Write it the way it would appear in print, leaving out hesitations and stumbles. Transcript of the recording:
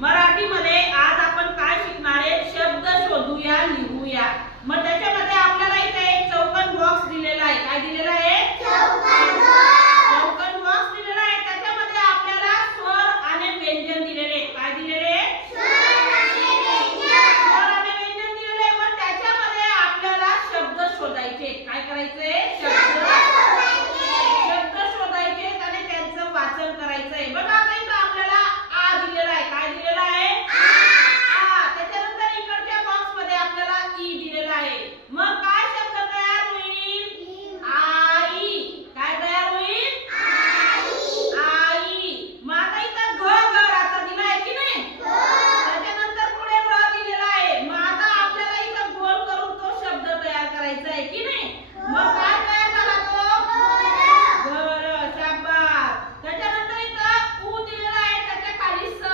मराठीमध्ये आज आपण काय शिकणार आहे? शब्द शोधूया, लिहूया। मग त्याच्यामध्ये आपल्याला इथे एक चौकोन बॉक्स दिलेला आहे। काय दिलेला आहे? चौकोन बॉक्स दिलेला आहे। त्याच्यामध्ये आपल्याला स्वर आणि व्यंजन दिलेले आहेत। काय दिलेले?